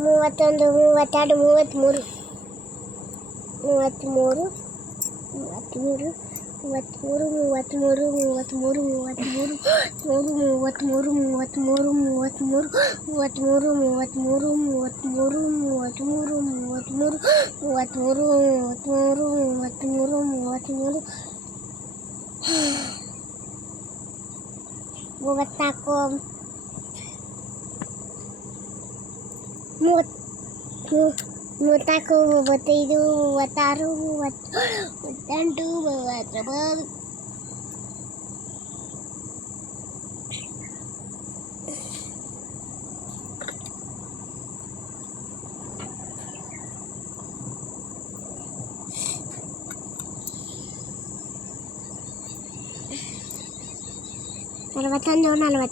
31 32 33 33 33 33 33 34 35 36 38 39 41 42